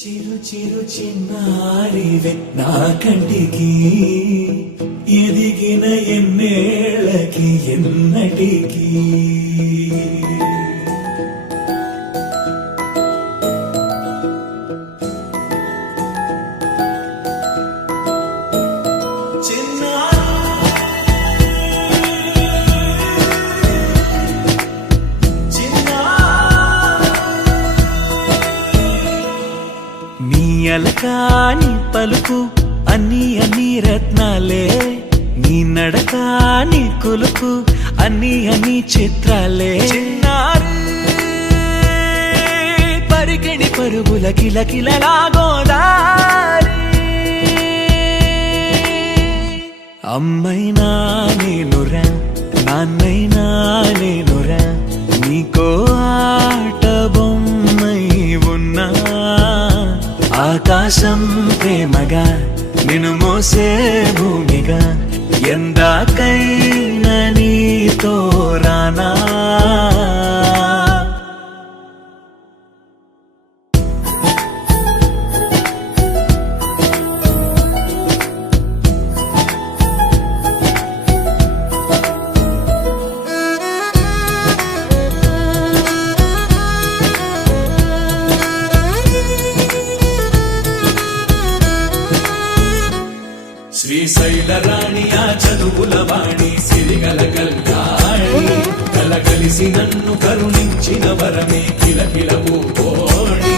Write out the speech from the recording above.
చిరు చిరు చిన్నారివే నా కంటికి ఎదిగిన ఎన్నేళ్ళకి ఎన్నటికి అలకాని పలుకు అన్ని అన్ని రత్నాలే నీ నడకాని కులుకు అన్ని అన్ని చిత్రాలే పరికిణి పరుగుల కిలకిలలాగోదారి అమ్మైనా నేనురా నాన్నైనా నేనురా నీకో ఆట బొమ్మై ఉన్నా ఆకాశం ప్రేమగా నిన్ను మోసే భూమిగా ఎందాకైనా నీతో రానా శ్రీశైల రాణి ఆ చదువుల వాణి సిరిగల కల్యాణి కలగలిసి నన్ను కరుణించిన వరమే కిలకిల పూకోణి